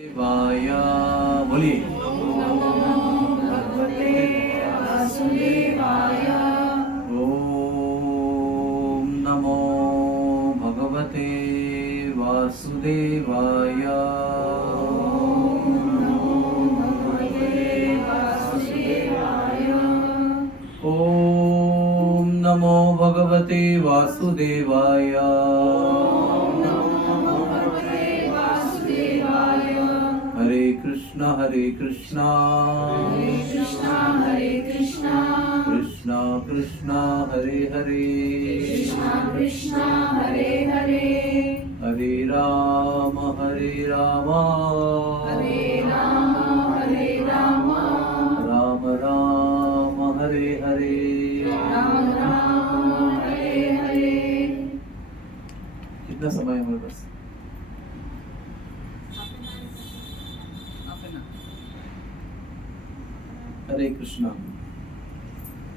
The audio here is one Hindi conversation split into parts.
देवाय बोलिए। ओम नमो भगवते वासुदेवाय। ओम नमो भगवते वासुदेवाय। हरे कृष्णा कृष्णा कृष्णा हरे हरे हरे राम राम राम हरे हरे। कितना समय है हमारे पास? हरे कृष्णा।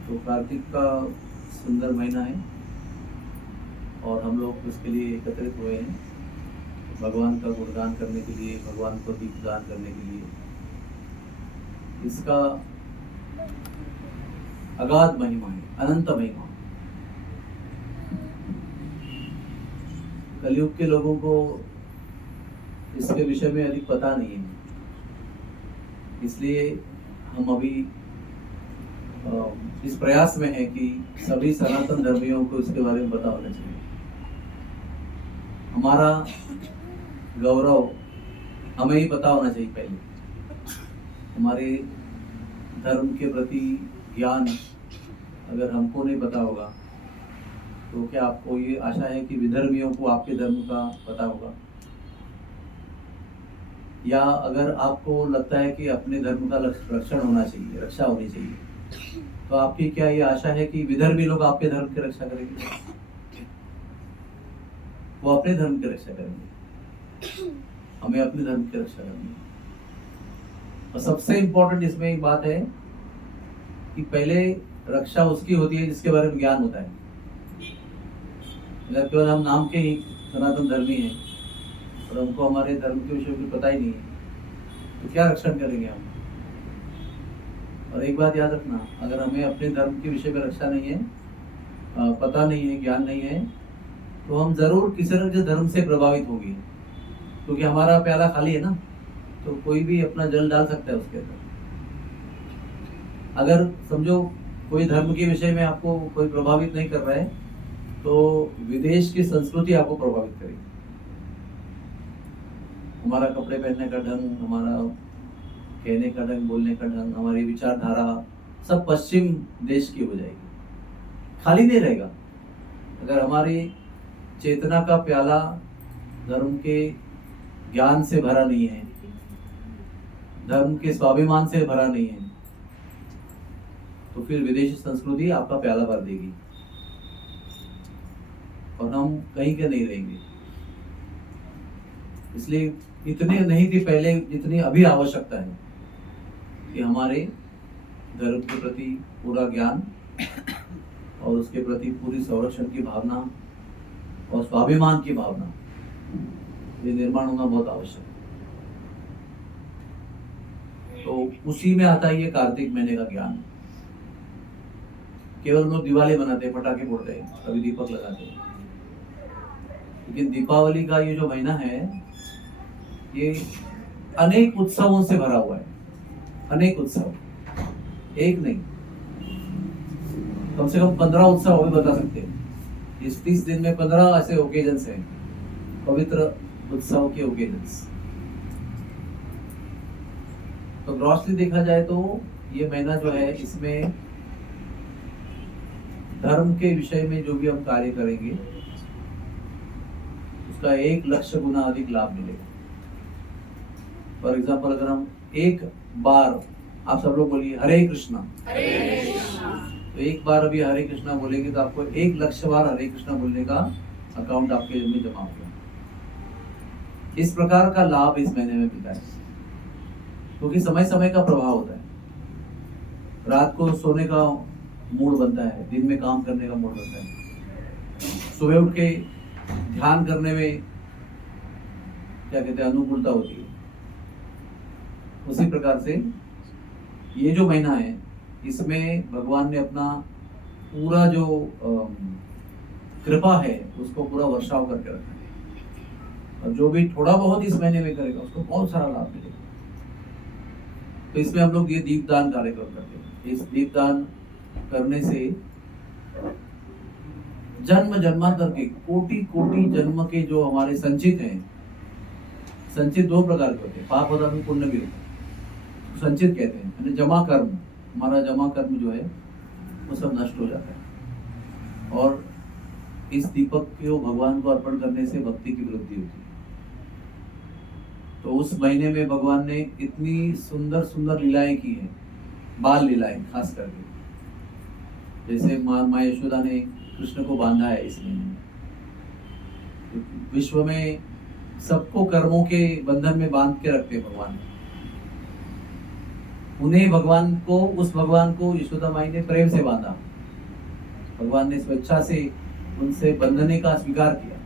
तो कार्तिक का सुंदर महीना है और हम लोग उसके लिए एकत्रित हुए हैं, भगवान का गुणगान करने के लिए, भगवान को दीपदान करने के लिए। इसका अगाध महिमा है, अनंत महिमा। कलयुग के लोगों को इसके विषय में अधिक पता नहीं है, इसलिए हम अभी इस प्रयास में है कि सभी सनातन धर्मियों को इसके बारे में पता होना चाहिए। हमारा गौरव हमें ही पता होना चाहिए। पहले हमारे धर्म के प्रति ज्ञान अगर हमको नहीं पता होगा तो क्या आपको ये आशा है कि विधर्मियों को आपके धर्म का पता होगा? या अगर आपको लगता है कि अपने धर्म का रक्षण होना चाहिए, रक्षा होनी चाहिए, तो आपकी क्या ये आशा है कि विधर्मी लोग आपके धर्म की रक्षा करेंगे? वो अपने धर्म की रक्षा करेंगे, हमें अपने धर्म की रक्षा करनी है। और सबसे इम्पोर्टेंट इसमें एक बात है कि पहले रक्षा उसकी होती है जिसके बारे में ज्ञान होता है। अगर केवल हम नाम के ही सनातन धर्मी हैं और हमको हमारे धर्म के विषय में पता ही नहीं है तो क्या रक्षण करेंगे हम? और एक बात याद रखना, अगर हमें अपने धर्म के विषय में रक्षा नहीं है, पता नहीं है, ज्ञान नहीं है, तो हम जरूर किसी न किसी धर्म से प्रभावित होंगे, क्योंकि हमारा प्याला खाली है ना, तो कोई भी अपना जल डाल सकता है उसके अंदर। अगर समझो कोई धर्म के विषय में आपको कोई प्रभावित नहीं कर रहा है तो विदेश की संस्कृति आपको प्रभावित करेगी। हमारा कपड़े पहनने का ढंग, हमारा कहने का ढंग, बोलने का ढंग, हमारी विचारधारा सब पश्चिम देश की हो जाएगी, खाली नहीं रहेगा। अगर हमारी चेतना का प्याला धर्म के ज्ञान से भरा नहीं है, धर्म के स्वाभिमान से भरा नहीं है, तो फिर विदेशी संस्कृति आपका प्याला भर देगी और हम कहीं के नहीं रहेंगे। इसलिए इतनी नहीं थी पहले जितनी अभी आवश्यकता है कि हमारे धर्म के प्रति पूरा ज्ञान और उसके प्रति पूरी संरक्षण की भावना और स्वाभिमान की भावना, ये निर्माण होना बहुत आवश्यक है। तो उसी में आता है ये कार्तिक महीने का ज्ञान। केवल लोग दिवाली मनाते हैं, पटाखे फोड़ते हैं, कभी दीपक लगाते हैं, लेकिन दीपावली का ये जो महीना है ये अनेक उत्सवों से भरा हुआ है। अनेक उत्सव, एक नहीं, कम से कम 15 उत्सव हमें बता सकते हैं। इस 30 दिन में 15 ऐसे ओकेजन्स हैं, पवित्र उत्सव के ओकेजन्स। तो ग्रॉसली देखा जाए तो ये महीना जो है, इसमें धर्म के विषय में जो भी हम कार्य करेंगे उसका 1 लाख गुना अधिक लाभ मिलेगा। फॉर एग्जाम्पल, अगर हम एक बार, आप सब लोग बोलिए हरे कृष्णा, तो एक बार अभी हरे कृष्णा बोलेंगे तो आपको 1 लाख बार हरे कृष्णा बोलने का अकाउंट आपके में जमा होगा। इस प्रकार का लाभ इस महीने में मिलता है, क्योंकि समय समय का प्रभाव होता है। रात को सोने का मूड बनता है, दिन में काम करने का मूड बनता है, सुबह उठ के ध्यान करने में क्या कहते हैं अनुकूलता होती है। उसी प्रकार से ये जो महीना है इसमें भगवान ने अपना पूरा जो कृपा है उसको पूरा वर्षाव करके रखा है, और जो भी थोड़ा बहुत इस महीने में करेगा उसको बहुत सारा लाभ मिलेगा। तो इसमें हम लोग ये दीपदान कार्यक्रम करते हैं। इस दीपदान करने से जन्म जन्मांतर के कोटि कोटि जन्म के जो हमारे संचित हैं, संचित दो प्रकार के होते हैं, पाप होता है, पुण्य भी होता है। संचित कहते हैं यानी जमा कर्म, हमारा जमा कर्म जो है वो सब नष्ट हो जाता है, और इस दीपक को भगवान को अर्पण करने से भक्ति की वृद्धि होती है। तो उस महीने में भगवान ने इतनी सुंदर सुंदर लीलाएं की हैं, बाल लीलाएं खास करके, जैसे माँ यशोदा ने कृष्ण को बांधा है इस महीने में। तो विश्व में सबको कर्मों के बंधन में बांध के रखते हैं भगवान, उन्हें भगवान को, उस भगवान को यशोदा माई ने प्रेम से बांधा। भगवान ने स्वेच्छा से उनसे बंधने का स्वीकार किया,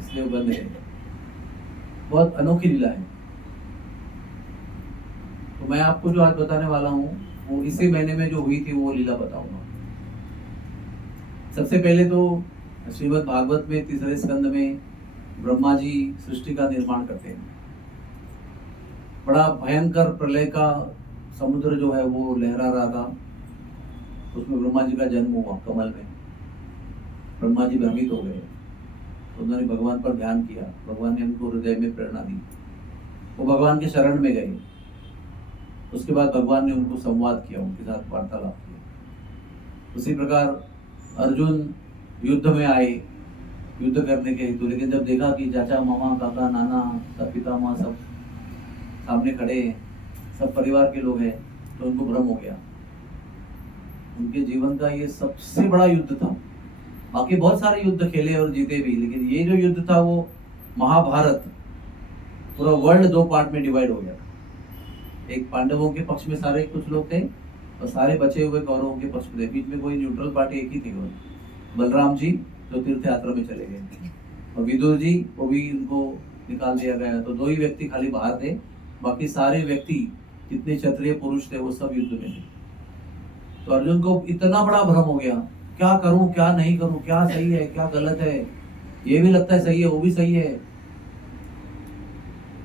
इसलिए वो बंध गए। बहुत अनोखी लीला है। तो मैं आपको जो आज बताने वाला हूँ वो इसी महीने में जो हुई थी वो लीला बताऊंगा। सबसे पहले तो श्रीमद् भागवत में तीसरे स्कंद में ब्रह्मा जी सृष्टि का निर्माण करते हैं। बड़ा भयंकर प्रलय का समुद्र जो है वो लहरा रहा था, उसमें ब्रह्मा जी का जन्म हुआ कमल में। ब्रह्मा जी भ्रमित हो गए, उन्होंने भगवान पर ध्यान किया, भगवान ने उनको हृदय में प्रेरणा दी, वो भगवान के शरण में गए। उसके बाद भगवान ने उनको संवाद किया, उनके साथ वार्तालाप किया। उसी प्रकार अर्जुन युद्ध में आए, युद्ध करने के हेतु, लेकिन जब देखा कि चाचा मामा काका नाना सब पितामह सब सामने खड़े हैं, सब परिवार के लोग हैं, तो उनको भ्रम हो गया। उनके जीवन का ये सबसे बड़ा युद्ध था। बाकी बहुत सारे युद्ध खेले और जीते भी, लेकिन ये जो युद्ध था वो महाभारत, पूरा वर्ल्ड दो पार्ट में डिवाइड हो गया। एक पांडवों के पक्ष में सारे कुछ लोग थे और सारे बचे हुए कौरवों के पक्ष में थे। बीच में कोई न्यूट्रल पार्टी एक ही थी, बलराम जी जो तीर्थ यात्रा में चले गए, और विदुर जी को भी उनको निकाल दिया गया। तो दो ही व्यक्ति खाली बाहर थे, बाकी सारे व्यक्ति जितने क्षत्रिय पुरुष थे वो सब युद्ध में थे। तो अर्जुन को इतना बड़ा भ्रम हो गया, क्या करूं क्या नहीं करूं, क्या सही है क्या गलत है, ये भी लगता है सही है वो भी सही है।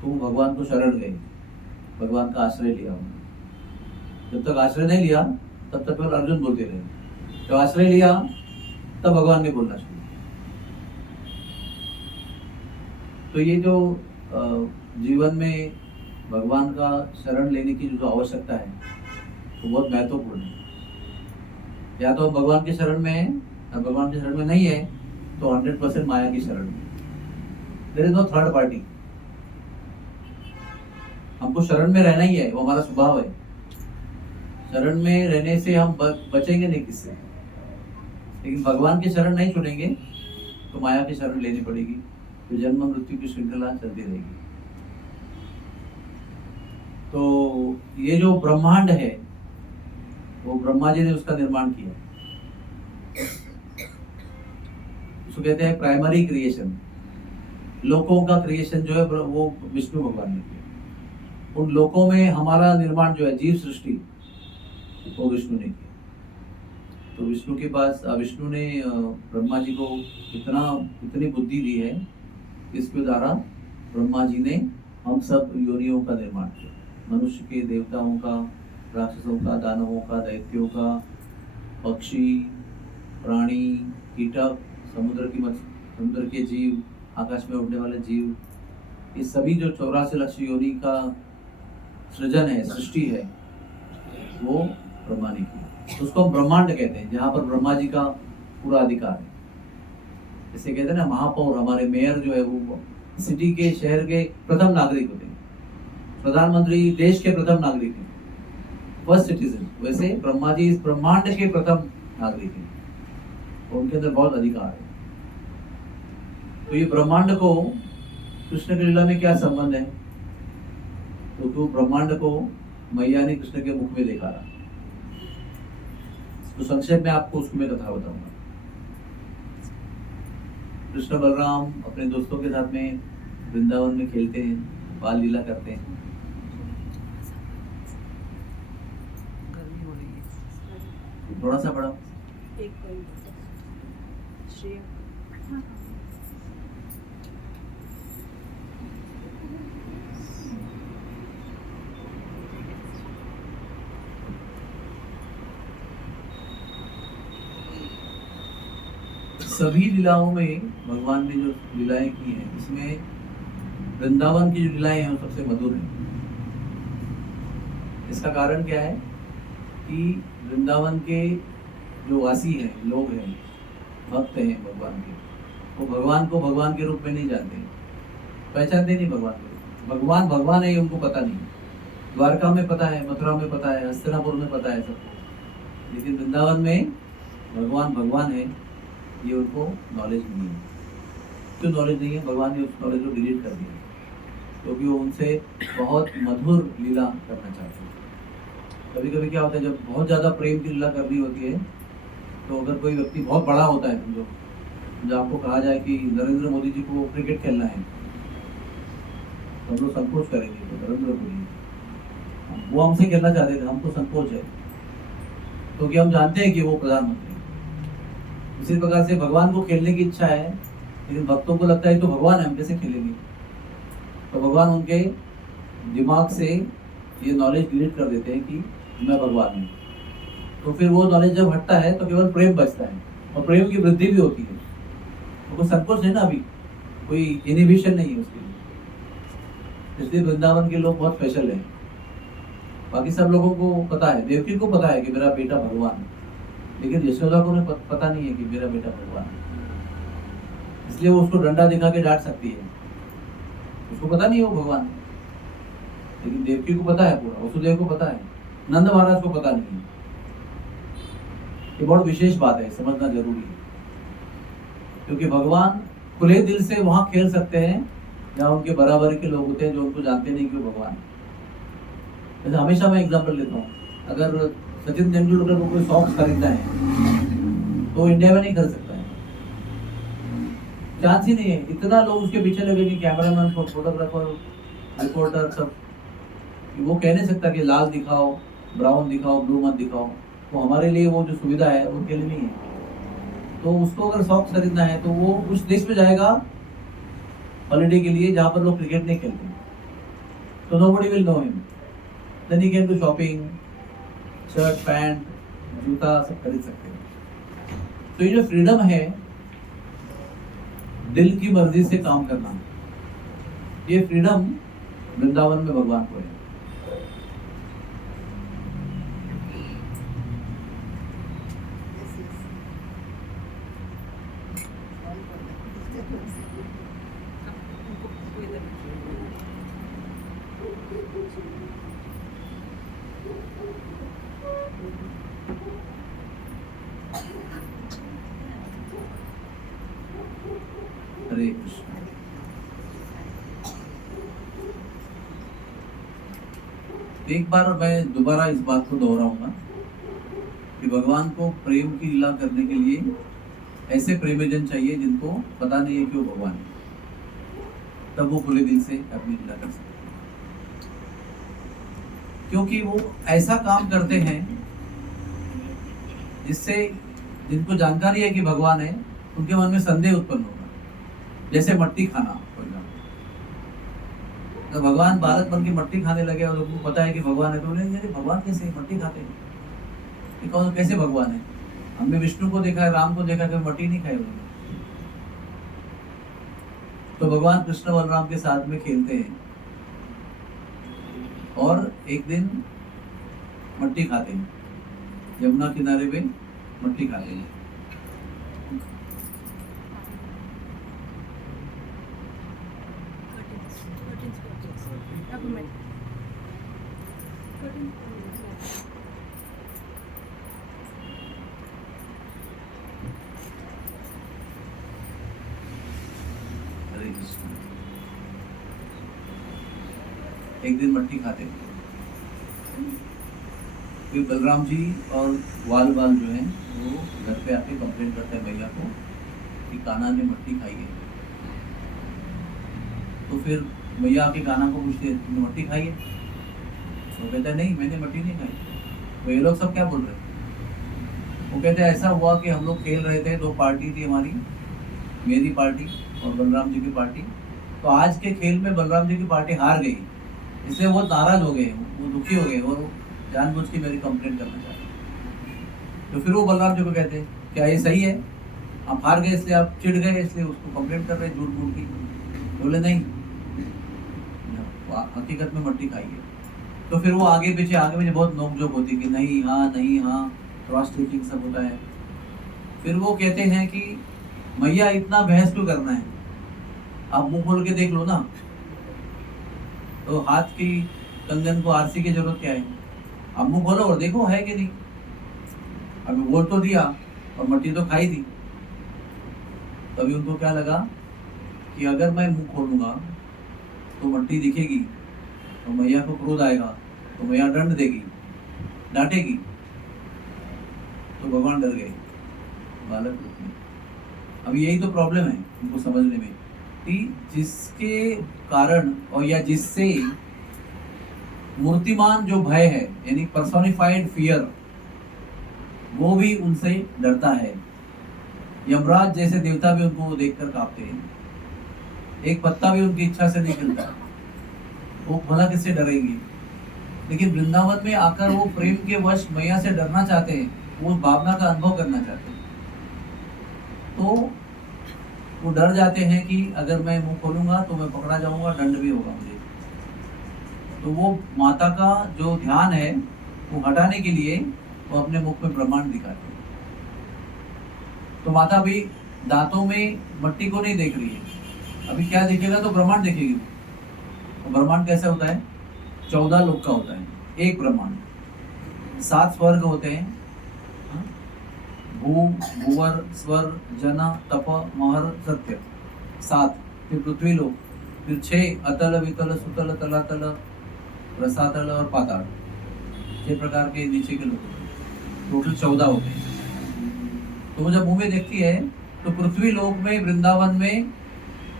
तो भगवान को शरण गए, भगवान का आश्रय लिया। जब तक आश्रय नहीं लिया तब तक केवल अर्जुन बोलते रहे, जब आश्रय लिया तब भगवान ने बोलना शुरू। तो ये जो जीवन में भगवान का शरण लेने की जो आवश्यकता है वो बहुत महत्वपूर्ण है। या तो भगवान के शरण में है, और भगवान के शरण में नहीं है तो 100% माया की शरण में। There is no third party. हमको शरण में रहना ही है, वो हमारा स्वभाव है। शरण में रहने से हम बचेंगे नहीं किससे, लेकिन भगवान की शरण नहीं चुनेंगे तो माया की शरण लेनी पड़ेगी, तो जन्म मृत्यु की श्रृंखला चलती रहेगी। तो ये जो ब्रह्मांड है वो ब्रह्मा जी ने उसका निर्माण किया। उसको कहते हैं प्राइमरी क्रिएशन। लोकों का क्रिएशन जो है वो विष्णु भगवान ने किया। उन लोकों में हमारा निर्माण जो है जीव सृष्टि वो विष्णु ने किया। तो विष्णु के पास विष्णु ने ब्रह्मा जी को इतनी बुद्धि दी है, इसके द्वारा ब्रह्मा जी ने हम सब योनियों का निर्माण किया। मनुष्य के, देवताओं का, राक्षसों का, दानवों का, दैत्यों का, पक्षी, प्राणी, कीटक, समुद्र के जीव, आकाश में उड़ने वाले जीव, ये सभी जो 84 लाख योनि का सृजन है, सृष्टि है, वो ब्रह्मा ने की। उसको हम ब्रह्मांड कहते हैं, जहाँ पर ब्रह्मा जी का पूरा अधिकार है। जैसे कहते हैं ना महापौर, हमारे मेयर जो है वो सिटी के, शहर के प्रथम नागरिक होते हैं। प्रधानमंत्री देश के प्रथम नागरिक हैं, फर्स्ट सिटीजन। वैसे ब्रह्मा जी इस ब्रह्मांड के प्रथम नागरिक हैं, तो उनके अंदर बहुत अधिकार है। तो ये ब्रह्मांड को कृष्ण की लीला में क्या संबंध है? तो ब्रह्मांड को मैया ने कृष्ण के मुख में देखा रहा। तो संक्षेप में आपको उसकी मैं कथा बताऊंगा। कृष्ण बलराम अपने दोस्तों के साथ में वृंदावन में खेलते हैं, बाल लीला करते हैं। थोड़ा सा बढ़ाओ। एक पॉइंट श्रेया। हाँ, सभी लीलाओं में भगवान ने जो लीलाएं की हैं, इसमें वृंदावन की जो लीलाएं हैं वो सबसे मधुर हैं। इसका कारण क्या है कि वृंदावन के जो वासी हैं, लोग हैं, भक्त हैं भगवान के, वो भगवान को भगवान के रूप में नहीं जानते, पहचानते नहीं भगवान को। भगवान भगवान है ये उनको पता नहीं। द्वारका में पता है, मथुरा में पता है, हस्तिनापुर में पता है सबको, लेकिन वृंदावन में भगवान भगवान है ये उनको नॉलेज नहीं है। क्यों नॉलेज नहीं है? भगवान ने उस नॉलेज को डिलीट कर दिया, क्योंकि वो उनसे बहुत मधुर लीला करना चाहते हैं। कभी कभी क्या होता है, जब बहुत ज़्यादा प्रेम की लीला करनी होती है, तो अगर कोई व्यक्ति बहुत बड़ा होता है, समझो जब आपको कहा जाए कि नरेंद्र मोदी जी को क्रिकेट खेलना है, तो हम लोग संकोच करेंगे। तो नरेंद्र मोदी वो हमसे खेलना चाहते थे, हमको संकोच है, क्योंकि हम जानते हैं कि वो प्रधानमंत्री। इसी प्रकार से भगवान को खेलने की इच्छा है, लेकिन भक्तों को लगता है तो भगवान है, हम कैसे खेलेंगे। तो भगवान उनके दिमाग से ये नॉलेज डिलीट कर देते हैं कि मैं भगवान हूँ। तो फिर वो नॉलेज जब हटता है तो केवल प्रेम बचता है, और प्रेम की वृद्धि भी होती है। तो कोई संकोच है ना, अभी कोई इनहिबिशन नहीं है उसके लिए। इसलिए वृंदावन के लोग बहुत स्पेशल हैं। बाकी सब लोगों को पता है, देवकी को पता है कि मेरा बेटा भगवान है, लेकिन यशोदा को पता नहीं है कि मेरा बेटा भगवान है। इसलिए वो उसको डंडा दिखा के डांट सकती है, उसको पता नहीं है वो भगवान है। लेकिन देवकी को पता है, पूरा वसुदेव को पता है, नंद महाराज को पता नहीं है। ये बहुत विशेष बात है, समझना जरूरी है। क्योंकि भगवान खुले दिल से वहां खेल सकते हैं जहाँ उनके बराबरी के लोग होते हैं, जो उनको जानते नहीं कि वो भगवान है। जैसे हमेशा मैं एग्जाम्पल लेता हूँ, अगर सचिन तेंदुलकर को कोई सॉक्स खरीदना है तो इंडिया में नहीं खरीद सकता है, चांस ही नहीं है। इतना लोग उसके पीछे लगे कि कैमरामैन, फोटोग्राफर, रिपोर्टर सब, वो कह नहीं सकता कि लाल दिखाओ, ब्राउन दिखाओ, ब्लू मत दिखाओ। तो हमारे लिए वो जो सुविधा है उनके लिए नहीं है। तो उसको अगर सॉक्स खरीदना है तो वो उस देश में जाएगा हॉलिडे के लिए जहाँ पर लोग क्रिकेट नहीं खेलते, तो nobody will know him. Then he can do shopping, shirt, pant, जूता सब खरीद सकते हैं। तो ये जो फ्रीडम है दिल की मर्जी से काम करना, ये फ्रीडम वृंदावन में भगवान को है। हरे कृष्ण। एक बार मैं दोबारा इस बात को दोहराऊंगा कि भगवान को प्रेम की लीला करने के लिए ऐसे प्रेमीजन चाहिए जिनको पता नहीं है कि वो भगवान है, तब वो खुले दिल से अपनी लीला कर सकते हैं। क्योंकि वो ऐसा काम करते हैं जिससे जिनको जानकारी है कि भगवान है, उनके मन में संदेह उत्पन्न होगा। जैसे मट्टी खाना, तो भगवान बालक बन के मट्टी खाने लगे और लोगों को पता है कि भगवान है, तो उन्हें भगवान कैसे मट्टी खाते हैं, ये कौन कैसे भगवान है? हमने विष्णु को देखा है, राम को देखा है, मट्टी नहीं खाई उन्होंने। तो भगवान कृष्ण बलराम के साथ में खेलते हैं और एक दिन मट्टी खाते हैं, यमुना किनारे पे मट्टी खाते हैं। हरे कृष्ण। एक दिन मट्टी खाते हैं, फिर बलराम जी और वाल जो हैं वो घर पे आके कंप्लेंट करते हैं भैया को कि कान्हा ने मट्टी खाई है। तो फिर भैया आके कान्हा को पूछते हैं तुमने मट्टी खाई है? तो कहता है नहीं, मैंने मट्टी नहीं खाई। तो ये लोग सब क्या बोल रहे हैं? वो कहते हैं ऐसा हुआ कि हम लोग खेल रहे थे, दो पार्टी थी हमारी, मेरी पार्टी और बलराम जी की पार्टी। तो आज के खेल में बलराम जी की पार्टी हार गई, इसलिए वो नाराज हो गए, वो दुखी हो गए और वो जानबूझ के मेरी कंप्लेंट करना चाहते। तो फिर वो बलराम जी को कहते हैं क्या ये सही है, आप हार गए इसलिए आप चिढ़ गए इसलिए उसको कंप्लेंट कर रहे हैं झूठ मूठ की। बोले नहीं, हकीकत में मट्टी खाई है। तो फिर वो आगे पीछे बहुत नोकझोंक होती कि नहीं हाँ, क्रॉस चेकिंग सब होता है। फिर वो कहते हैं कि मैया इतना बहस क्यों करना है, आप मुंह खोल के देख लो ना। तो हाथ की कंगन को आरसी की जरूरत क्या है, आप मुंह खोलो और देखो है कि नहीं। अभी बोल तो दिया और मट्टी तो खाई थी। तभी उनको क्या लगा कि अगर मैं मुंह खोलूंगा तो मट्टी दिखेगी, तो मैया को क्रोध आएगा, तो मैया दंड देगी, डांटेगी। तो भगवान डर गए बालक रूप में। अब यही तो प्रॉब्लम है उनको समझने में कि जिसके कारण और या जिससे मूर्तिमान जो भय है यानी पर्सोनिफाइड फियर, वो भी उनसे डरता है। यमराज जैसे देवता भी उनको देखकर कांपते हैं, एक पत्ता भी उनकी इच्छा से नहीं खिलता, वो भला किससे डरेंगे। लेकिन वृंदावन में आकर वो प्रेम के वश मैया से डरना चाहते हैं, वो भावना का अनुभव करना चाहते हैं। तो वो डर जाते हैं कि अगर मैं मुंह खोलूंगा तो मैं पकड़ा जाऊंगा, दंड भी होगा मुझे। तो वो माता का जो ध्यान है वो हटाने के लिए वो अपने मुख में ब्रह्मांड दिखाते हैं। तो माता भी दांतों में मट्टी को नहीं देख रही है, अभी क्या दिखेगा तो ब्रह्मांड देखेगी। तो ब्रह्मांड कैसा होता है, 14 लोक का होता है एक ब्रह्मांड, 7 स्वर्ग होते हैं, भू भूवर स्वर जन तप महर सत्य 7, फिर पृथ्वी लोक, फिर 6 अतल वितल सुतल तलातल रसातल और पाताल, 6 प्रकार के नीचे के लोग, टोटल 14 होते हैं। तो वो जब मुंह में देखती है तो पृथ्वी लोक में वृंदावन में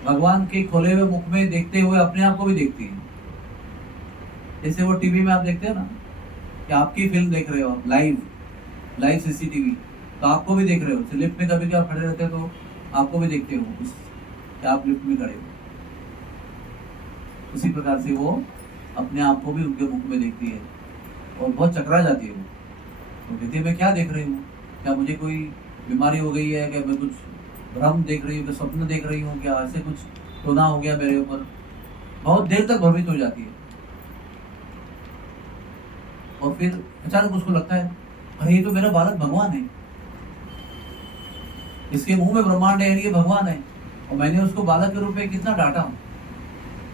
भगवान के खोले हुए मुख में देखते हुए अपने आप को भी देखती है। जैसे वो टीवी में आप देखते हो ना कि आपकी फिल्म देख रहे हो आप, लाइव सीसीटीवी, तो आपको भी देख रहे हो। लिफ्ट में कभी क्या खड़े रहते हो तो आपको भी देखते हो कि आप लिफ्ट में खड़े हो। उसी प्रकार से वो अपने आप को भी उनके मुख में देखती है और बहुत चकरा जाती है वो। तो कहती है मैं क्या देख रही हूँ, क्या मुझे कोई बीमारी हो गई है, क्या मैं कुछ भ्रम देख रही हूँ, क्या स्वप्न देख रही हूँ, क्या ऐसे कुछ टोना हो गया मेरे ऊपर। बहुत देर तक भ्रमित हो जाती है और फिर अचानक उसको लगता है अरे ये तो मेरा बालक भगवान है, इसके मुंह में ब्रह्मांड है, ये भगवान है, और मैंने उसको बालक के रूप में कितना डांटा,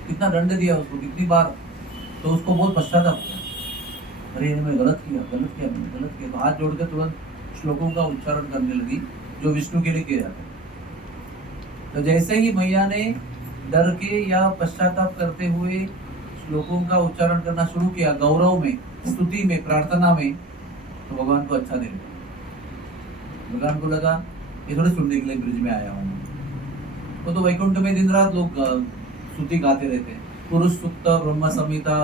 कितना दंड दिया उसको, कितनी बार। तो उसको बहुत पश्चाताप हुआ, अरे मैं गलत किया। तो हाथ जोड़कर तुरंत श्लोकों का उच्चारण करने लगी जो विष्णु के लिए किया जाता है। तो जैसे ही मैया ने डर के या पश्चाताप करते हुए श्लोकों का उच्चारण करना शुरू किया, गौरव में, स्तुति में, प्रार्थना में, तो भगवान को अच्छा नहीं लगा। भगवान को लगा ये थोड़ी सुनने के लिए ब्रिज में आया हूँ। वो तो वैकुंठ में दिन रात लोग स्तुति गाते रहते हैं, पुरुष सूक्त, ब्रह्म संहिता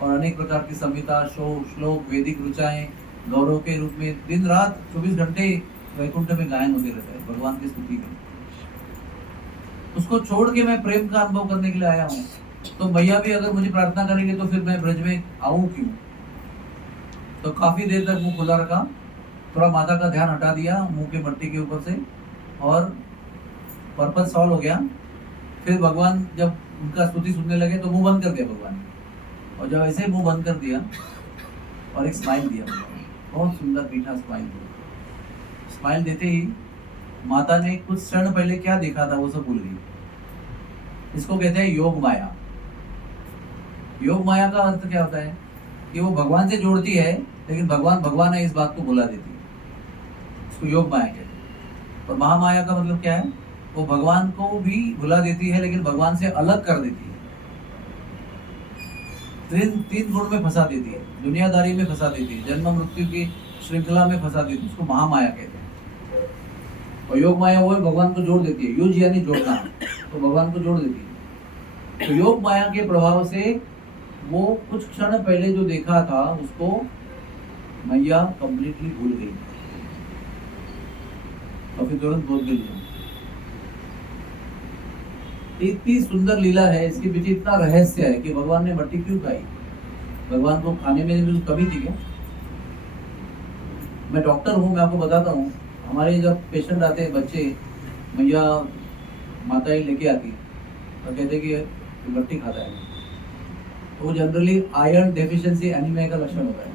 और अनेक प्रकार की संहिता, श्लोक, वैदिक ऋचाएं गौरव के रूप में दिन रात 24 घंटे वैकुंठ में गायन होते रहता है भगवान की स्तुति में। उसको छोड़ के मैं प्रेम का अनुभव करने के लिए आया हूँ, तो मैया भी अगर मुझे प्रार्थना करेंगे तो फिर मैं ब्रज में आऊँ क्यों। तो काफी देर तक मुंह खुला रखा, थोड़ा माता का ध्यान हटा दिया मुंह के मट्टी के ऊपर से और पर्पस सॉल्व हो गया। फिर भगवान जब उनका स्तुति सुनने लगे तो मुंह बंद कर दिया भगवान ने, और जब ऐसे मुंह बंद कर दिया और एक स्माइल दिया, बहुत सुंदर मीठा स्माइल दिया। स्माइल देते ही माता ने कुछ क्षण पहले क्या देखा था वो सब भूल गई। इसको कहते हैं योग माया। योग माया का अर्थ क्या होता है कि वो भगवान से जोड़ती है लेकिन भगवान भगवान है इस बात को भुला देती है, इसको योग माया कहते हैं। और महामाया का मतलब क्या है, वो भगवान को भी भुला देती है लेकिन भगवान से अलग कर देती है, तीन गुण में फंसा देती है, दुनियादारी में फंसा देती है, जन्म मृत्यु की श्रृंखला में फंसा देती है, उसको महामाया कहते हैं। और योग माया वो है भगवान को जोड़ देती है, युज यानी जोड़ना, तो भगवान को जोड़ देती है। तो योग माया के प्रभाव से वो कुछ क्षण पहले जो देखा था उसको मैया कंप्लीटली भूल गई। और फिर तुरंत बोल गिर लिया। इतनी सुंदर लीला है, इसके पीछे इतना रहस्य है कि भगवान ने मट्टी क्यों खाई। भगवान को खाने में भी कमी थी क्या? मैं डॉक्टर हूँ, मैं आपको बताता हूँ, हमारे जब पेशेंट आते हैं बच्चे, मैया माता ही लेके आती है और कहते कि मट्टी खाता है, तो जनरली आयरन डेफिशिएंसी एनीमिया का लक्षण होता है।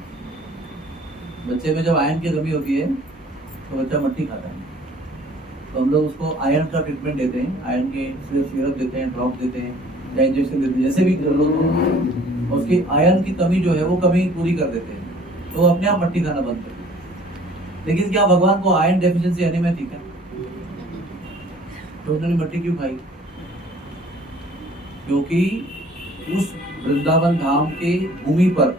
बच्चे में जब आयरन की कमी होती है तो बच्चा मट्टी खाता है, तो हम लोग उसको आयरन का ट्रीटमेंट देते हैं, आयरन के सिरप देते हैं, ड्रॉप देते हैं या इंजेक्शन देते हैं, जैसे भी जरूरत हो। उसकी आयरन की कमी जो है वो कमी पूरी कर देते हैं, तो वो अपने आप मट्टी खाना बंद कर देते हैं। लेकिन क्या भगवान को आयरन डेफिशिएंसी एनीमिया थी क्या? तो उन्होंने मट्टी क्यों खाई? क्योंकि उस वृंदावन धाम के भूमि पर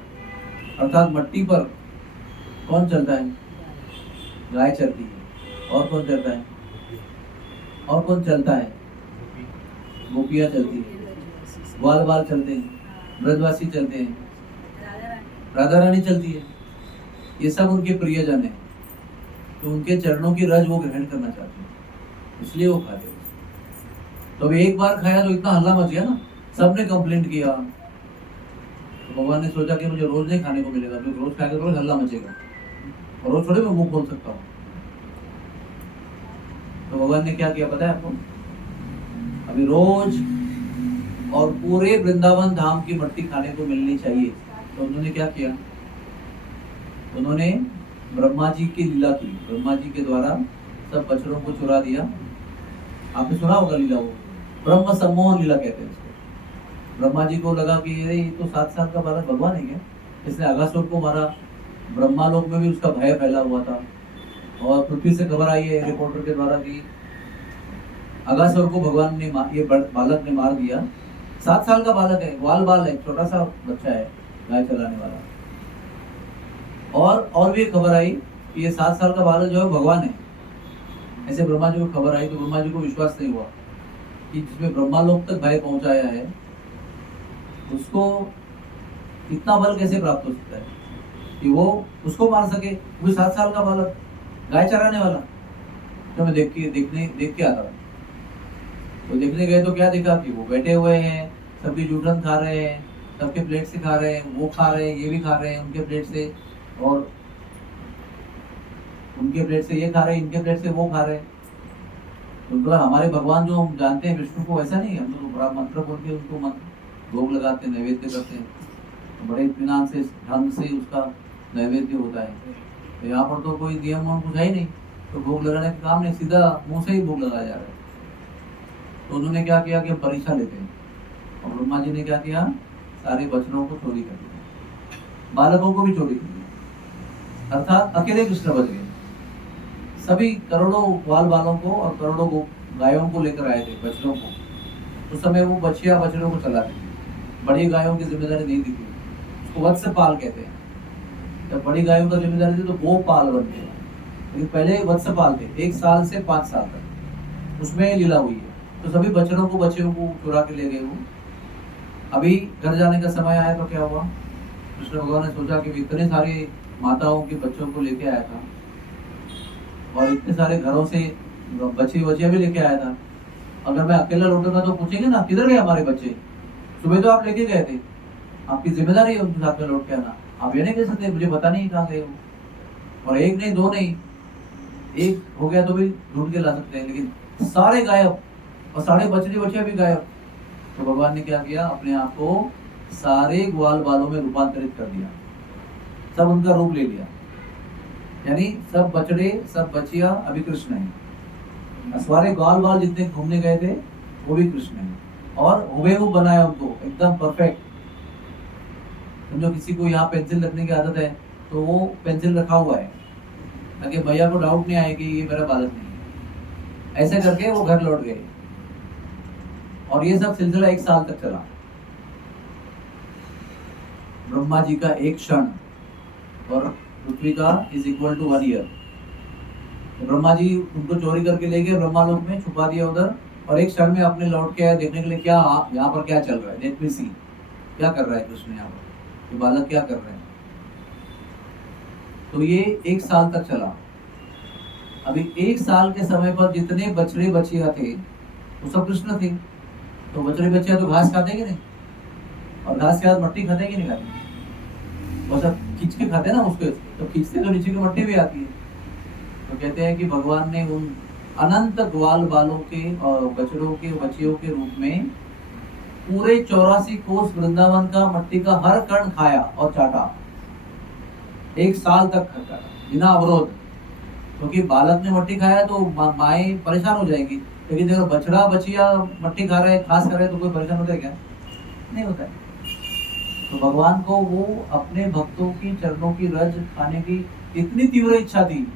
अर्थात मट्टी पर कौन चलता है? गाय चलती है। और कौन चलता है? और कौन चलता है? गोपियां चलती है, ग्वाल बाल चलते हैं, ब्रजवासी चलते हैं, राधा रानी चलती है। ये सब उनके प्रियजन है, तो उनके चरणों की रज वो ग्रहण करना चाहते हैं, इसलिए वो खाते हैं। तो अभी एक बार खाया तो इतना हल्ला मच गया ना, सबने कंप्लेंट किया। तो भगवान ने सोचा कि मुझे रोज नहीं खाने को मिलेगा, जो रोज खाएगा तो रोज हल्ला मचेगा, और रोज थोड़े मैं मुंह खोल सकता हूँ। तो भगवान ने क्या किया पता है आपको? अभी रोज और पूरे वृंदावन धाम की मट्टी खाने को मिलनी चाहिए, तो उन्होंने क्या किया? उन्होंने ब्रह्मा जी की लीला की, ब्रह्मा जी के द्वारा सब बछड़ों को चुरा दिया। आपने सुना होगा लीला, वो ब्रह्म सम्मोहन लीला कहते हैं उसको। ब्रह्मा जी को लगा कि ये तो 7 साल का बालक भगवान है क्या, इसने अगासुर को मारा। ब्रह्मा लोक में भी उसका भय फैला हुआ था, और पृथ्वी से खबर आई है रिपोर्टर के द्वारा कि अगासुर को भगवान ने ये बालक ने मार दिया। 7 साल का बालक है, ग्वाल बाल है, छोटा सा बच्चा है, गाय चलाने वाला। और भी खबर आई कि ये 7 साल का बालक जो है भगवान है। ऐसे ब्रह्मा जी को खबर आई तो ब्रह्मा जी को विश्वास नहीं हुआ कि जिसमें ब्रह्मा लोक तक भय पहुंचाया है उसको इतना बल कैसे प्राप्त हो सकता है कि वो उसको मार सके। वो 7 साल का बालक, गाय चराने वाला। तो मैं देख के आता था। तो देखने गए तो क्या देखा कि वो बैठे हुए हैं, सबकी जूठन खा रहे हैं, सबके प्लेट से खा रहे हैं, वो खा रहे हैं, ये भी खा रहे हैं उनके प्लेट से, और उनके प्लेट से ये खा रहे हैं, इनके प्लेट से वो खा रहे हैं। तो बोला हमारे भगवान जो हम जानते हैं विष्णु को वैसा नहीं है, हम लोग बड़ा मंत्र बोल के उनको भोग लगाते हैं, नैवेद्य करते हैं, तो बड़े इत्मीनान से ढंग से उसका नैवेद्य होता है। तो यहाँ पर तो कोई नियम और कुछ है ही नहीं, तो भोग लगाने का काम नहीं, सीधा मुंह से ही भोग लगाया जा रहा है। तो उन्होंने क्या किया कि हम परीक्षा लेते हैं, और ब्रह्मा जी ने क्या किया? सारे बच्चों को चोरी कर दिया, बालकों को भी चोरी कर दिया, अर्थात अकेले कृष्ण बच गए। सभी करोड़ों ग्वाल बालों को और करोड़ों गायों को लेकर आए थे, बछड़ों को। उस समय वो बछिया बछड़ों को चलाते थे, बड़ी गायों की जिम्मेदारी नहीं दी थी, उसको वत्सपाल कहते हैं। जब बड़ी गायों का जिम्मेदारी थी तो गोपाल बनते हैं, लेकिन पहले वत्सपाल थे, 1 साल से 5 साल तक उसमें लीला हुई है। तो सभी बछड़ों को बच्चियों को चुरा के ले गए वो। अभी घर जाने का समय आया तो क्या हुआ? कृष्ण भगवान ने सोचा कि इतने सारे माताओं के बच्चों को लेके आया था, और इतने सारे घरों से बच्चियां भी लेके आया था, अगर मैं अकेला लौटूंगा तो पूछेंगे ना किधर गए हमारे बच्चे, सुबह तो आप लेके गए थे, आपकी जिम्मेदारी है उनके साथ में लौट के आना, आप ये नहीं कह सकते मुझे पता नहीं कहाँ गए हो। और 1 नहीं 2 नहीं, 1 हो गया तो भी ढूंढ के ला सकते हैं, लेकिन सारे गायब, और सारे बच्चे भी गायब। तो भगवान ने क्या किया? अपने आप को सारे ग्वाल बालों में रूपांतरित कर दिया, सब उनका रूप ले लिया, यानी सब बछड़े सब बच्चियां अभी कृष्ण हैं, सारे ग्वाल बाल जितने घूमने गए थे वो भी कृष्ण हैं, और हुबेहू बनाया उनको एकदम परफेक्ट। समझो किसी को यहाँ पेंसिल रखने की आदत है तो वो पेंसिल रखा हुआ है ताकि भैया को डाउट नहीं आए कि ये मेरा बालक नहीं है। ऐसे करके वो घर लौट गए, और ये सब सिलसिला 1 साल तक चला। ब्रह्मा जी का 1 क्षण और पृथ्वी का इज इक्वल टू 1 ईयर। तो ब्रह्मा जी उनको चोरी करके ले गए ब्रह्मा लोक में, छुपा दिया उधर, और 1 क्षण में अपने लौट के आए देखने के लिए क्या यहाँ पर क्या चल रहा है, लेट मी सी क्या कर रहा है कृष्ण यहाँ पर, ये बालक क्या कर रहे हैं। तो ये 1 साल तक चला। अभी 1 साल के समय पर जितने बछड़े बछिया थे वो सब कृष्ण थे। तो बछड़े बछिया तो घास खाते कि नहीं, और घास के बाद मट्टी खाते कि नहीं खाते, वो सब खींच के खाते ना उसको, तो खींचते तो नीचे की मट्टी भी आती है। तो कहते हैं कि भगवान ने उन अनंत ग्वाल बालों के और बछड़ों के बच्चियों के रूप में पूरे 84 कोस वृंदावन का मट्टी का हर कण खाया और चाटा, 1 साल तक चाटा बिना अवरोध। क्योंकि बालक ने मट्टी खाया तो माएँ परेशान हो जाएंगी, लेकिन अगर बछड़ा बछिया मट्टी खा रहे घास खा रहे तो कोई परेशान होता है क्या? नहीं होता है। तो भगवान को वो अपने भक्तों की चरणों की रज खाने की इतनी तीव्र इच्छा थी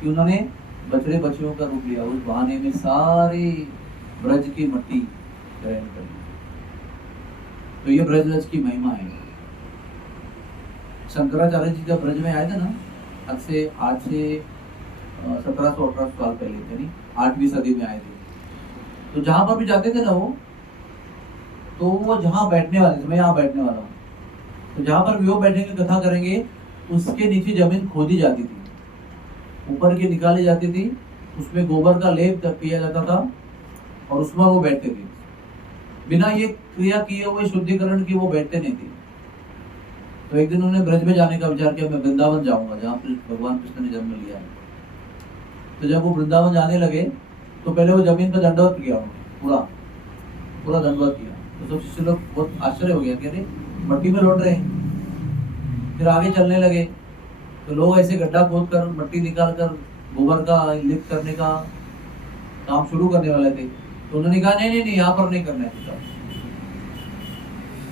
कि उन्होंने बछड़े बछियों का रूप लिया, उस बहाने में सारे ब्रज की मट्टी ग्रहण कर ली। तो ये ब्रज रज की महिमा है। शंकराचार्य जी जब ब्रज में आए थे ना, आज से 1700-1800 साल पहले थे, नहीं 8वीं सदी में आए थे। तो जहां पर भी जाते थे ना वो, तो वो जहां बैठने वाले थे, मैं यहाँ बैठने वाला हूँ, तो जहां पर भी वो बैठेंगे कथा करेंगे, उसके नीचे जमीन खोदी जाती थी, ऊपर की निकाली जाती थी, उसमें गोबर का लेप किया जाता था और उसमें वो बैठते थे। बिना ये क्रिया किए हुए शुद्धिकरण की वो बैठते नहीं थे। तो एक दिन उन्होंने ब्रज में जाने का विचार किया, मैं वृंदावन जाऊंगा जहाँ पर भगवान कृष्ण ने जन्म लिया है। तो जब वो वृंदावन जाने लगे तो पहले वो जमीन पर दंडवत किया, पूरा दंडवत किया। तो सब शिष्य लोग बहुत आश्चर्य हो गया कि अरे मट्टी में लौट रहे हैं। फिर आगे चलने लगे तो लोग ऐसे गड्ढा खोद कर मट्टी निकाल कर गोबर का लिफ्ट करने का काम शुरू करने वाले थे। तो उन्होंने कहा नहीं, यहाँ पर नहीं करना है,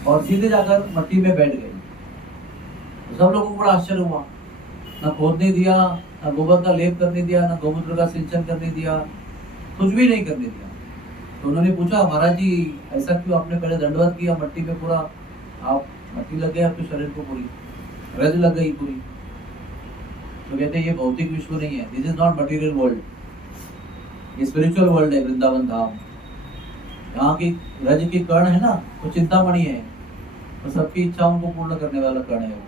और सीधे जाकर मट्टी में बैठ गए। तो सब लोगों को बड़ा आश्चर्य हुआ, ना खोदने दिया, ना गोबर का लेप करने दिया, ना गौमूत्र का सिंचन करने दिया, कुछ भी नहीं करने दिया। तो उन्होंने पूछा, महाराज जी ऐसा क्यों, आपने पहले दंडवत किया मट्टी में, पूरा आप मट्टी लग गई आपके शरीर को, पूरी रज लग गई पूरी। तो कहते हैं ये भौतिक विश्व नहीं है, this is not material world, ये स्पिरिचुअल वर्ल्ड है वृंदावन धाम। यहाँ की रज की कर्ण है ना, वो चिंतामणि है, तो सबकी इच्छाओं को पूर्ण करने वाला कर्ण है वो।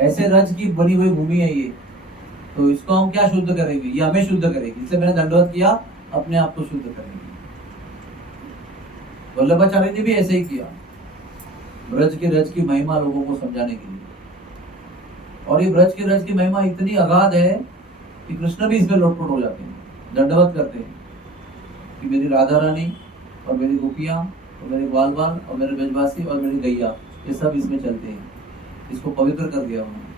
ऐसे रज की बनी हुई भूमि है ये, तो इसको हम क्या शुद्ध करेंगे, ये हमें शुद्ध करेगी। इसलिए मैंने दंडवत किया, अपने आप को शुद्ध करेंगे। वल्लभाचार्य ने भी ऐसे ही किया, ब्रज की रज की महिमा लोगों को समझाने के लिए। और ये ब्रज की रज की महिमा इतनी अगाध है कि कृष्ण भी इसमें लोटपोट हो जाते हैं, दंडवत करते हैं कि मेरी राधा रानी और मेरी गोपियां और मेरे ग्वाल बाल और मेरे ब्रजवासी और मेरी गैया, ये सब इसमें चलते हैं। इसको पवित्र कर दिया उन्होंने।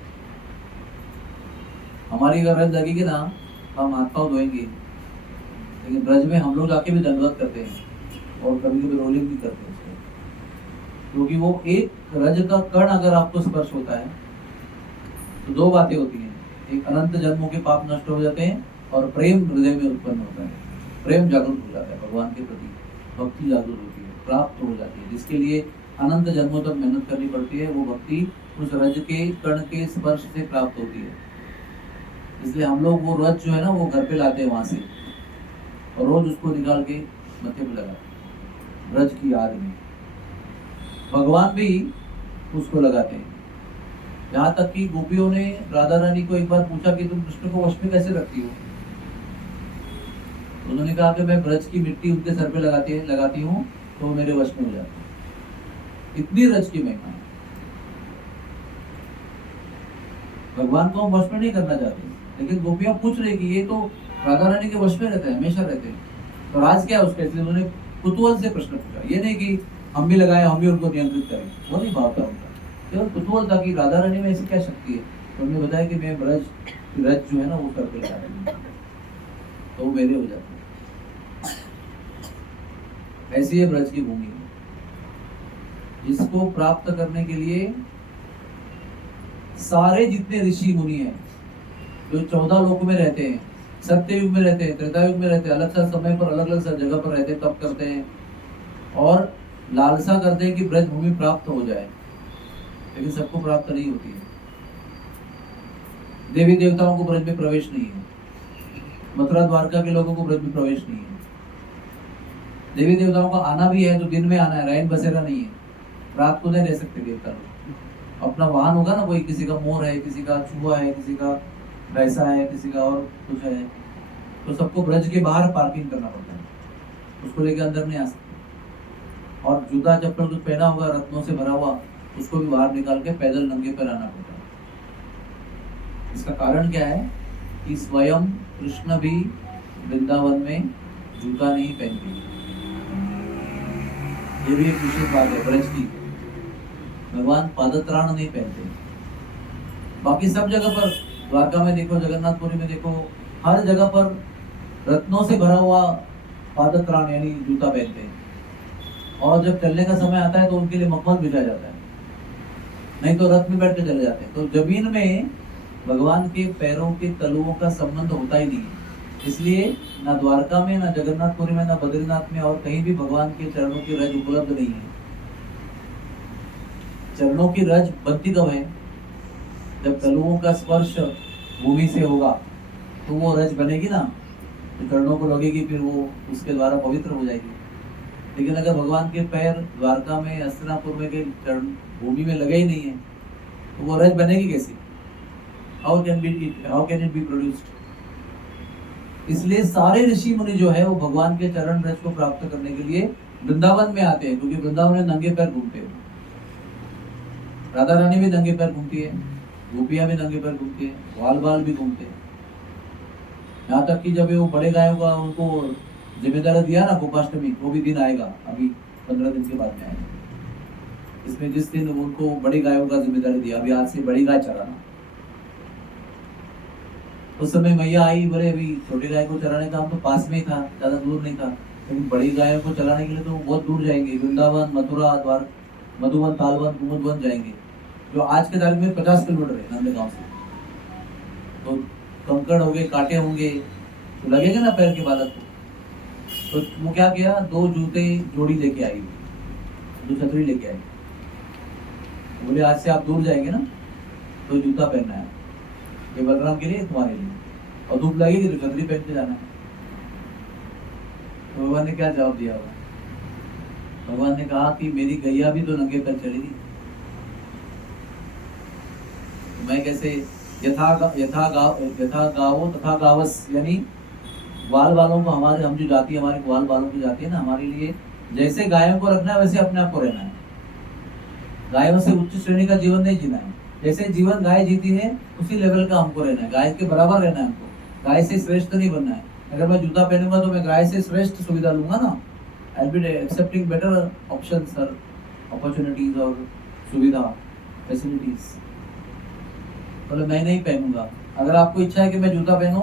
हमारी अगर रज लगेगी ना, हम हाथ पाँव धोएंगे, लेकिन ब्रज में हम लोग जाके भी दंडवत करते हैं और कभी कभी रोलिंग भी करते हैं, क्योंकि वो एक रज का कण अगर आपको स्पर्श होता है तो दो बातें होती हैं, एक अनंत जन्मों के पाप नष्ट हो जाते हैं और प्रेम हृदय में उत्पन्न होता है, प्रेम जागरूक हो जाता है भगवान के प्रति, भक्ति जागरूक होती है, प्राप्त हो जाती है, जिसके लिए अनंत जन्मों तक मेहनत करनी पड़ती है। वो भक्ति उस रज के कण के स्पर्श से प्राप्त होती है। इसलिए हम लोग वो रज जो है ना, वो घर पे लाते हैं वहां से, और रोज उसको निकाल के मत्थे पे लगाते, रज की याद में। भगवान भी उसको लगाते हैं। यहाँ तक कि गोपियों ने राधा रानी को एक बार पूछा कि तुम कृष्ण को वश में कैसे रखती हो। तो उन्होंने कहा कि मैं ब्रज की मिट्टी उनके सर पे लगाती हूँ तो वो मेरे वश में हो जाते हैं। इतनी रज की महिमा है। भगवान को हम वश में नहीं करना चाहते, लेकिन गोपियां पूछ रही कि ये तो राधा रानी के वश में रहते हैं, हमेशा रहते हैं, तो राज क्या है उसका। इसलिए उन्होंने कुतूहल से प्रश्न पूछा, ये नहीं कि हम भी लगाए हम भी उनको नियंत्रित करें, वो नहीं भाव था उनका, केवल कुतूहल था कि राधा रानी में ऐसी क्या शक्ति है। तो उन्होंने बताया कि मैं ब्रज जो है ना वो कर लगा रही हूँ, तो वो मेरे हो जाते हैं। ऐसी है ब्रज की भूमि, जिसको प्राप्त करने के लिए सारे जितने ऋषि मुनि हैं जो 14 लोक में रहते हैं, सत्य युग में रहते हैं, त्रेता युग में रहते हैं, अलग सा समय पर अलग अलग जगह पर रहते हैं, तप करते हैं और लालसा करते हैं कि ब्रज भूमि प्राप्त हो जाए, लेकिन सबको प्राप्त नहीं होती है। देवी देवताओं को ब्रज में प्रवेश नहीं है, मथुरा द्वारका के लोगों को ब्रज में प्रवेश नहीं है। देवी देवताओं का आना भी है तो दिन में आना है, रैन बसेरा नहीं है, रात को नहीं रह सकते देवता लोग। अपना वाहन होगा ना, कोई किसी का मोर है, किसी का चूहा है, किसी का वैसा है, किसी का और कुछ है, तो सबको ब्रज के बाहर पार्किंग करना पड़ता है, उसको लेके अंदर नहीं आ सकते। और जूता चप्पल कुछ पहना होगा रत्नों से भरा हुआ, उसको भी बाहर निकाल के पैदल नंगे पैर आना पड़ता है। इसका कारण क्या है कि स्वयं कृष्ण भी वृंदावन में जूता नहीं पहनते। ये भी एक विशेष बात है ब्रज की, भगवान पादत्राण नहीं पहनते। बाकी सब जगह पर, द्वारका में देखो, जगन्नाथपुरी में देखो, हर जगह पर रत्नों से भरा हुआ पादत्राण यानी जूता पहनते हैं। और जब चलने का समय आता है तो उनके लिए मखमल भिजाया जाता है, नहीं तो रथ में बैठ के चले जाते हैं। तो जमीन में भगवान के पैरों के तलुओं का संबंध होता ही नहीं है। इसलिए ना द्वारका में, ना जगन्नाथपुरी में, ना बद्रीनाथ में और कहीं भी भगवान के चरणों की रज उपलब्ध नहीं है। चरणों की रज बनती कब है? जब तलुओं का स्पर्श भूमि से होगा तो वो रज बनेगी ना, तो चरणों को लगेगी, फिर वो उसके द्वारा पवित्र हो जाएगी। लेकिन अगर भगवान के पैर द्वारका में, हस्तिनापुर में के चरण भूमि में लगे ही नहीं है तो वो रज बनेगी कैसी? How can it be produced? इसलिए सारे ऋषि मुनि जो है वो भगवान के चरण रज को प्राप्त करने के लिए वृंदावन में आते हैं, क्योंकि वृंदावन में नंगे पैर घूमते हैं। राधा रानी भी नंगे पैर घूमती है, गोपियां भी नंगे पैर घूमती है, ग्वाल बाल भी घूमते हैं। यहाँ तक कि जब वो बड़े गायों का उनको जिम्मेदारी दिया ना गोपाष्टमी, वो भी दिन आएगा, अभी 15 दिन के बाद में आएगा। इसमें जिस दिन उनको बड़ी गायों का जिम्मेदारी दिया, अभी आज से बड़ी गाय चराना, उस समय मैया आई, बोले अभी छोटी गाय को चराने का हम तो पास में ही था, ज्यादा दूर नहीं था, लेकिन बड़ी गायों को चलाने के लिए तो बहुत दूर जाएंगे, वृंदावन, मथुरा, द्वार, मधुबन, तालबन, कुमुदवन जाएंगे, जो आज के तारीख में 50 किलोमीटर है नंदगांव से। तो कंकड़ होंगे, कांटे होंगे, तो लगेगा ना पैर के बालक को। तो वो क्या किया, 2 जूते जोड़ी लेके आई, 2 छतरी लेके आई। बोले आज से आप दूर जाएंगे ना तो जूता पहनना है, ये बलराम के लिए, तुम्हारे लिए, और धूप लगेगी तो छतरी पहन के जाना है। तो भगवान ने क्या जवाब दिया होगा? भगवान ने कहा कि मेरी गैया भी तो नंगे पैर चलेगी, मैं कैसे यथा गावो तथा गावस, यानी ग्वाल वालों को, हमारे हम जो जाति, हमारे ग्वाल वालों की जाती है ना, हमारे लिए जैसे गायों को रखना है वैसे अपने आप को रहना है। गायों से उच्च श्रेणी का जीवन नहीं जीना है, जैसे जीवन गाय जीती है उसी लेवल का हमको रहना है, गाय के बराबर रहना है हमको, गाय से श्रेष्ठ नहीं बनना है। अगर मैं जूता पहनूंगा तो मैं गाय से श्रेष्ठ सुविधा लूंगा ना, I will be accepting better options और अपॉर्चुनिटीज और सुविधा फैसिलिटीज। मतलब मैं नहीं पहनूंगा। अगर आपको इच्छा है कि मैं जूता पहनूं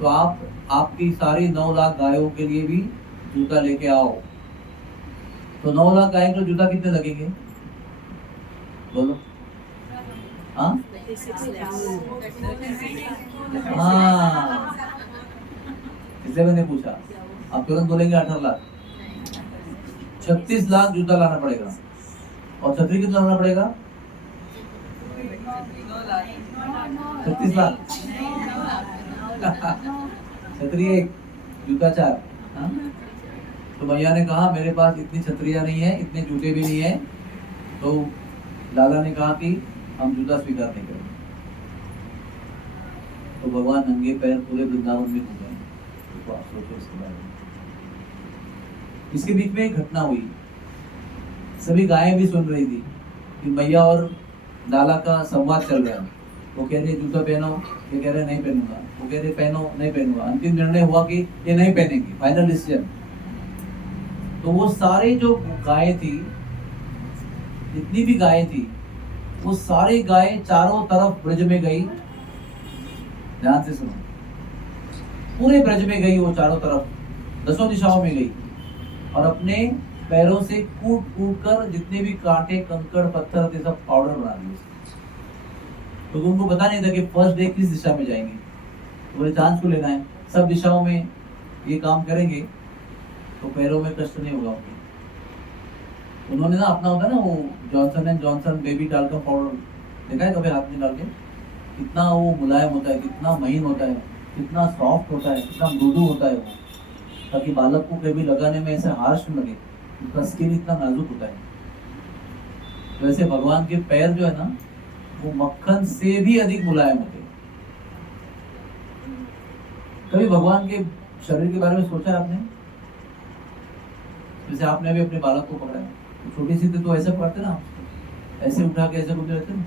तो आप आपकी सारी 9 लाख गायों के लिए भी जूता लेके आओ। तो 9 लाख गायों को जूता कितने लगेंगे बोलो? हाँ, इसलिए मैंने पूछा, आप तुरंत बोलेंगे 18 लाख। 36 लाख जूता लाना पड़ेगा। और छतरी कितना लाना पड़ेगा? 36 लाख। छतरी 1, जूता 4। हाँ? तो भैया ने कहा मेरे पास इतनी छतरियां नहीं है, इतने जूते भी नहीं है, तो लाला ने कहा कि हम जूता स्वीकार नहीं करेंगे। तो भगवान नंगे पैर पूरे वृंदावन में घूमे। तो आप सोचो इसके बारे में। इसके बीच में एक घटना हुई, सभी गायें भी सुन रही थी कि मैया और लाला का संवाद चल रहा है। वो कह रहे जूता पहनो, ये कह रहे नहीं पहनूंगा, वो कह रहे पहनो, नहीं पहनूंगा। अंतिम निर्णय हुआ कि ये नहीं पहनेंगे, फाइनल डिसीजन। तो वो सारे जो गायें थी, जितनी भी गायें थी, वो सारी गायें चारों तरफ ब्रज में गई। ध्यान से सुनो, पूरे ब्रज में गई वो चारों तरफ, 10 दिशाओं में गई, और अपने पैरों से कूट कूट कर जितने भी कांटे, कंकड़, पत्थर थे सब पाउडर बना दिए। तो उनको पता नहीं था कि फर्स्ट डे किस दिशा में जाएंगे, तो बोले चांस को लेना है, सब दिशाओं में ये काम करेंगे तो पैरों में कष्ट नहीं होगा उनके। उन्होंने ना अपना होता है ना वो Johnson and Johnson baby talcum powder, देखा है कभी हाथ में डाल के? कितना वो मुलायम होता है, कितना महीन होता है, कितना सॉफ्ट होता है, कितना मृदु होता है वो, ताकि बालक को कभी लगाने में ऐसे हार्श न लगे, उसका स्किन इतना नाजुक होता है। वैसे भगवान के पैर जो है ना, वो मक्खन से भी अधिक मुलायम होते हैं। कभी भगवान के शरीर के बारे में सोचा है आपने? जैसे आपने अभी अपने बालक को पकड़ा है, तो छोटी सी थी तो ऐसे पकड़ते ना, ऐसे उठा के ऐसे घूमते रहते ना,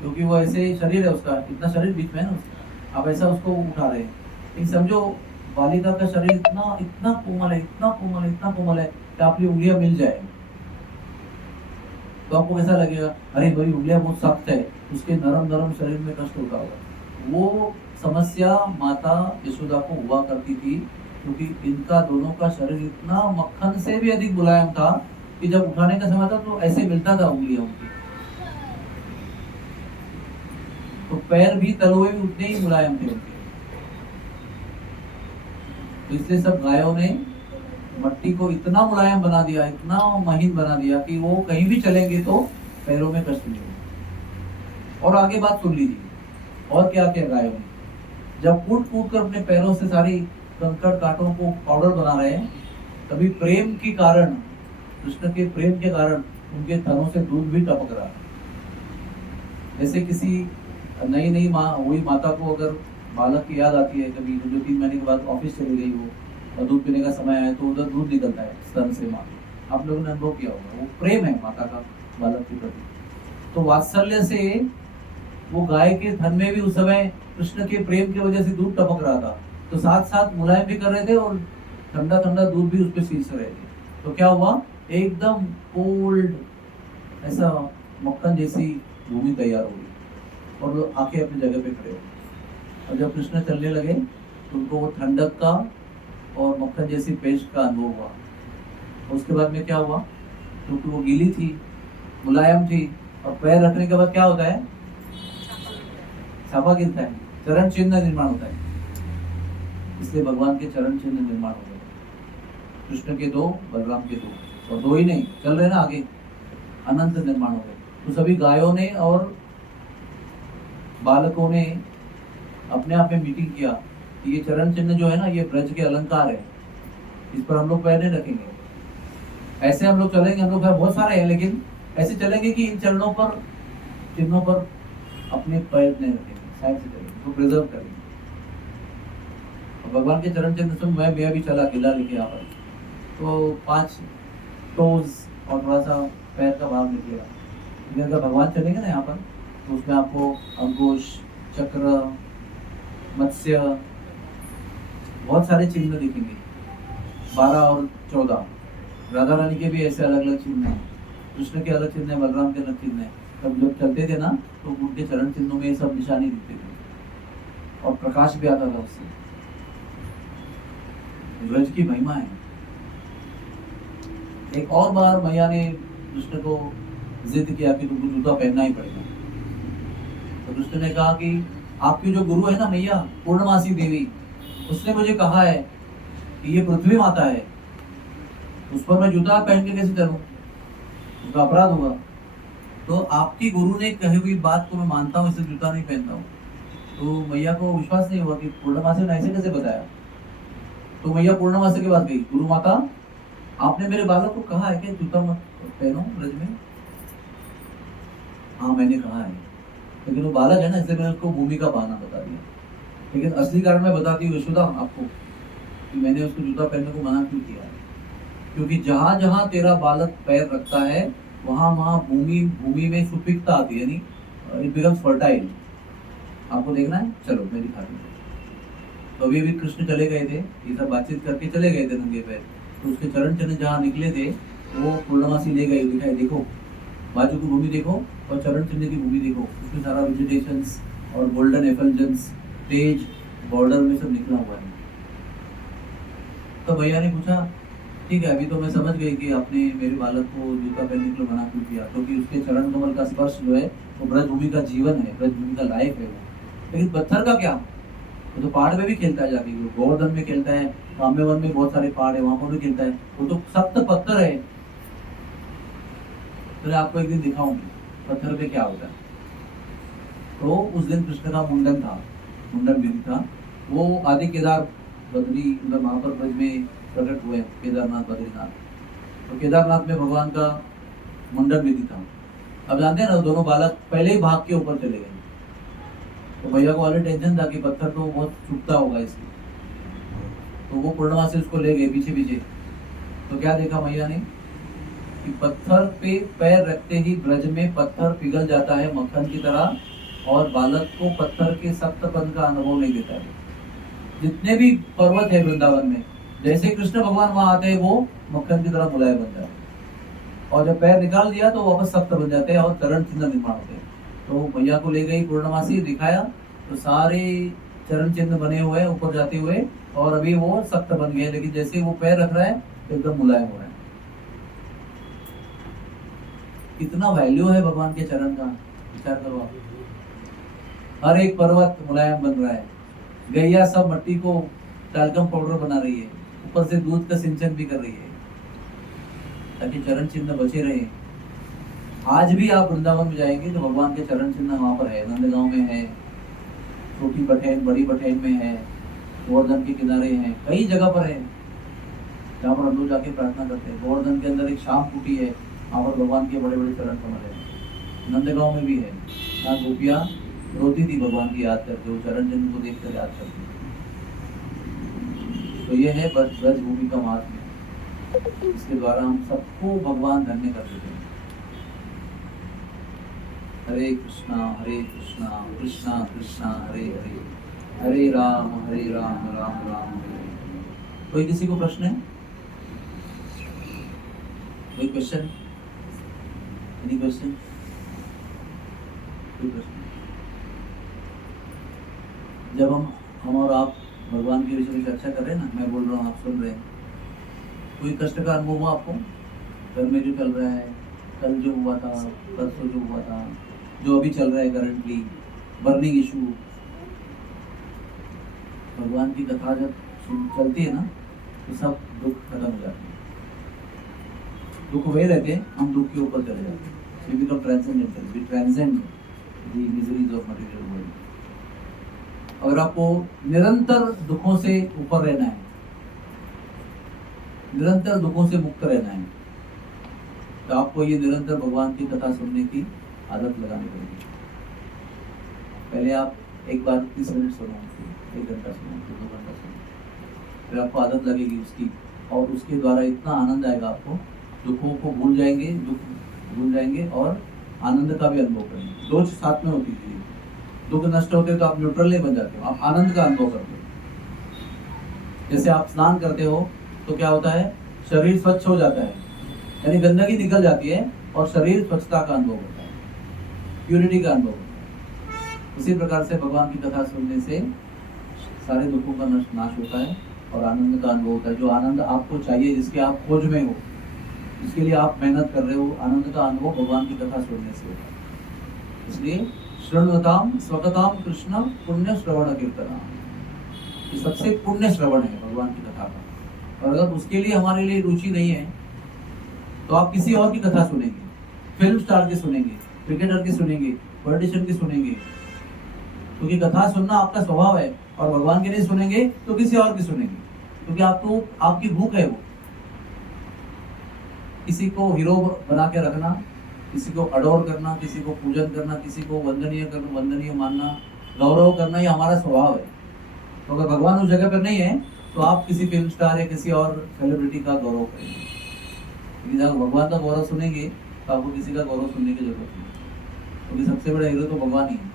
क्योंकि वो ऐसे ही शरीर है उसका, इतना शरीर बीच में है ना उसका, आप ऐसा उसको उठा रहे हैं। लेकिन समझो बालिका का शरीर इतना इतना कोमल है, इतना कोमल है, इतना कोमल है कि आपकी उंगलियां मिल जाए तो आपको कैसा लगेगा? अरे भाई उंगलियां बहुत सख्त है, उसके नरम नरम शरीर में कष्ट होता होगा। वो समस्या माता यशोदा को हुआ करती थी, क्योंकि इनका दोनों का शरीर इतना मक्खन से भी अधिक मुलायम था कि जब उठाने का समय था तो ऐसे मिलता था उंगलियां उनकी, तो पैर भी तलुए भी उतने ही मुलायम थे उनके। तो इसलिए सब गायों ने मट्टी को इतना मुलायम बना दिया, इतना महीन बना दिया कि वो कहीं भी चलेंगे तो पैरों में कष्ट नहीं होगा। और आगे बात सुन लीजिए, और क्या क्या गायों ने जब कूट कूट कर अपने पैरों से सारी कंकड़ कांटों को पाउडर बना रहे हैं, तभी प्रेम के कारण, कृष्ण के प्रेम के कारण उनके थनों से दूध भी टपक रहा है। जैसे किसी नई नई माँ हुई माता को अगर बालक की याद आती है कभी, जो 3 महीने के बाद ऑफिस चली गई हो और दूध पीने का समय आया तो उधर दूध निकलता है स्तन से माँ, आप लोगों ने अनुभव किया होगा, वो प्रेम है माता का बालक के प्रति। तो वात्सल्य से वो गाय के थन में भी उस समय कृष्ण के प्रेम की वजह से दूध टपक रहा था, तो साथ साथ मुलायम भी कर रहे थे और ठंडा ठंडा दूध भी उस पर सींच रहे थे। तो क्या हुआ, एकदम कोल्ड ऐसा मक्खन जैसी भूमि तैयार हो गई और वो आके अपनी जगह पे खड़े हो गए। और जब कृष्ण चलने लगे तो उनको वो ठंडक का और मक्खन जैसी पेस्ट का अनुभव हुआ। उसके बाद में क्या हुआ, क्योंकि वो गीली थी, मुलायम थी, और पैर रखने के बाद क्या होता है, छापा गिरता है, चरण चिन्ह निर्माण होता है। इसलिए भगवान के चरण चिन्ह निर्माण हो गए, कृष्ण के 2, बलराम के 2, और 2 ही नहीं चल रहे ना आगे, अनंत निर्माण हो गए। तो सभी गायों ने और बालकों ने अपने आप में मीटिंग किया कि ये चरण चिन्ह जो है ना, ये ब्रज के अलंकार है, इस पर हम लोग पैर नहीं रखेंगे, ऐसे हम लोग चलेंगे, हम लोग बहुत सारे हैं लेकिन ऐसे चलेंगे कि इन चरणों पर, चिन्हों पर अपने पैर नहीं रखेंगे, साइड से चलेंगे, तो प्रिजर्व करेंगे। और भगवान के चरण चिन्ह से मैं भी चला गिला लेके यहाँ पर, तो 5 टोज और थोड़ा सा पैर का भाग निकलेगा। लेकिन अगर भगवान चलेंगे ना यहाँ पर, तो उसमें आपको अंकुश, चक्र, मत्स्य, बहुत सारे चिन्ह दिखेंगे, 12 और 14। राधा रानी के भी ऐसे अलग अलग चिन्ह हैं, कृष्ण के अलग चिन्ह है, बलराम के अलग चिन्ह है। तब जब चलते थे ना तो उनके चरण चिन्हों में ये सब निशानी दिखते थे और प्रकाश भी आता था उससे। ब्रज की महिमा है। एक और बार मैया ने कृष्ण को जिद किया कि तुमको जूता पहनना ही पड़ेगा, तो कृष्ण ने कहा कि आपकी जो गुरु है ना मैया, पूर्णमासी देवी, उसने मुझे कहा है कि ये पृथ्वी माता है, उस पर मैं जूता पहन के कैसे चलूं, उसका अपराध होगा। तो आपकी गुरु ने कही हुई बात को मैं मानता हूँ, इसलिए जूता नहीं पहनता हूँ। तो मैया को विश्वास नहीं हुआ कि पूर्णमासी ने ऐसे कैसे बताया। तो मैया पूर्णमासी के बाद गई, गुरु माता आपने मेरे बालक को कहा है कि जूता मत पहनो ब्रज में। हाँ मैंने कहा है, लेकिन वो बालक है ना, इसलिए मैंने उसको भूमि का बहाना बता दिया। लेकिन असली कारण मैं बताती हूँ यशोदा आपको कि मैंने उसको जूता पहनने को मना क्यों किया है। क्योंकि जहां जहां तेरा बालक पैर रखता है वहां वहां भूमि में सुपिकता आती है, यानी इट बिकम्स फर्टाइल। आपको देखना है, चलो मैं दिखाती हूँ। तो अभी कृष्ण चले गए थे, ये सब बातचीत करके चले गए थे नंगे पैर, तो उसके चरण चिन्ह जहाँ निकले थे वो पूर्णमासी ले गई, दिखाई देखो बाजू की भूमि देखो और चरण चिन्ह की भूमि देखो, उसमें सारा वेजिटेशंस और गोल्डन एफल्जेंस तेज बॉर्डर में सब निकला हुआ है। तो भैया ने पूछा ठीक है, अभी तो मैं समझ गई कि आपने मेरे बालक को जूता पहनने के लिए मना क्यों किया, क्योंकि उसके चरण कमल का स्पर्श जो है वो ब्रजभूमि का जीवन है, ब्रजभूमि का लायक है वो। लेकिन पत्थर का क्या, वो तो पहाड़ में भी खेलता है जाके, गोवर्धन में खेलता है, काम्य वन में बहुत सारे पहाड़ है वहां पर भी खेलता है, वो तो सख्त पत्थर है। तो आपको एक दिन दिखाऊंगी पत्थर पे क्या होता है। तो उस दिन कृष्ण का मुंडन था, मुंडन विधि था। वो आदि केदार बद्री मतलब वहां पर ब्रज में प्रकट हुए, केदारनाथ बद्रीनाथ। तो केदारनाथ में भगवान का मुंडन विधि था। अब जानते हैं ना, दोनों बालक पहले ही भाग के ऊपर चले गए, तो भैया को वाले टेंशन था कि पत्थर तो बहुत चुभता होगा इसको, तो वो पूर्णमासी उसको ले गए पीछे पीछे। तो क्या देखा मैया ने कि पत्थर पे पैर रखते ही ब्रज में पत्थर पिघल जाता है मक्खन की तरह, और बालक को पत्थर के सख्तपन का अनुभव नहीं देता है। जितने भी पर्वत है वृंदावन में, जैसे कृष्ण भगवान वहां आते हैं वो मक्खन की तरह मुलायम बन जाते हैं, और जब पैर निकाल दिया तो वापस सख्त बन जाते हैं और चरण चिन्ह निर्माण होते हैं। तो मैया को ले गई पूर्णमासी, दिखाया तो सारे चरण चिन्ह बने हुए ऊपर जाते हुए, और अभी वो सख्त बन गए, लेकिन जैसे वो पैर रख रहा है तो एकदम मुलायम हो रहा है। कितना वैल्यू है भगवान के चरण का, विचार करो आप। हर एक पर्वत मुलायम बन रहा है, गैया सब मट्टी को टाल्कम पाउडर बना रही है, ऊपर से दूध का सिंचन भी कर रही है ताकि चरण चिन्ह बचे रहे। आज भी आप वृंदावन में जाएंगे तो भगवान के चरण चिन्ह वहां पर है, नंदगांव में है, छोटी बठेन बड़ी बठेन में है, गोवर्धन के किनारे है, कई जगह पर है जहाँ पर हम लोग जाके प्रार्थना करते हैं। गोवर्धन के अंदर एक शाम कुटी है, वहाँ पर भगवान के बड़े बड़े चरण कमल है। नंदगांव में भी है, यहाँ गोपियाँ रोती थी भगवान की याद करके, वो चरण चिन्ह को देख कर याद करती। तो ये है ब्रज भूमि का महात्म्य, इसके द्वारा हम सबको भगवान धन्य कर देते हैं। हरे कृष्णा कृष्णा कृष्णा हरे हरे, हरे राम राम राम हरे। कोई किसी को प्रश्न है? कोई क्वेश्चन? Any question? कोई प्रश्न? जब हम और आप भगवान के विषय में चर्चा कर रहे हैं ना, मैं बोल रहा हूँ, आप सुन रहे हैं, कोई कष्ट का अनुभव हुआ आपको? घर में जो चल रहा है, कल जो हुआ था, परसों जो हुआ था, जो अभी चल रहा है करंटली, बर्निंग इशू, भगवान की कथा जब चलती है ना तो सब दुख खत्म हो जाते हैं। दुख वही रहते हैं, हम दुख के ऊपर चले जाते हैं। We become transcendental, we transcend the miseries of material world. अगर आपको निरंतर दुखों से ऊपर रहना है, निरंतर दुखों से मुक्त रहना है, तो आपको ये निरंतर भगवान की कथा सुनने की आदत लगानी पड़ेगी। पहले आप एक बार 30 मिनट सुनो, 1 घंटा सुनो, 2 घंटा सुनो, फिर आपको आदत लगेगी उसकी, और उसके द्वारा इतना आनंद आएगा आपको, दुखों को भूल जाएंगे, दुख भूल जाएंगे और आनंद का भी अनुभव करेंगे। दो साथ में होती थी, दुख नष्ट होते तो आप न्यूट्रल नहीं बन जाते हो, आप आनंद का अनुभव करते हो। जैसे आप स्नान करते हो तो क्या होता है, शरीर स्वच्छ हो जाता है, यानी गंदगी निकल जाती है और शरीर स्वच्छता का अनुभव होता है, प्यूरिटी का अनुभव होता है। उसी प्रकार से भगवान की कथा सुनने से सारे दुखों का नाश होता है और आनंद का अनुभव होता है। जो आनंद आपको चाहिए, जिसके आप खोज में हो, जिसके लिए आप मेहनत कर रहे हो, आनंद का अनुभव भगवान की कथा सुनने से होता है। इसलिए श्रृण्वताम स्वकताम कृष्ण पुण्य श्रवण कीर्तन, ये सबसे पुण्य श्रवण है भगवान की कथा का। और अगर उसके लिए हमारे लिए रुचि नहीं है तो आप किसी और की कथा सुनेंगे, फिल्म स्टार की सुनेंगे, क्रिकेटर की सुनेंगे, पॉलिटिशियन की सुनेंगे, क्योंकि कथा सुनना आपका स्वभाव है। और भगवान की नहीं सुनेंगे तो किसी और की सुनेंगे, क्योंकि आपको आपकी भूख है वो। किसी को हीरो बना के रखना, किसी को अडोर करना, किसी को पूजन करना, किसी को वंदनीय करना, वंदनीय मानना, गौरव करना, ये हमारा स्वभाव है। तो अगर भगवान उस जगह पर नहीं है तो आप किसी फिल्म स्टार या किसी और सेलिब्रिटी का गौरव करेंगे। लेकिन अगर भगवान का गौरव सुनेंगे तो आपको किसी का गौरव सुनने की जरूरत नहीं, क्योंकि सबसे बड़ा हीरो तो भगवान ही है।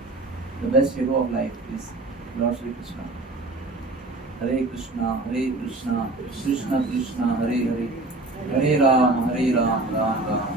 The best hero of life is Lord Shri Krishna. Hare Krishna Krishna Krishna Hare Hare, Hare Ram Ram Ram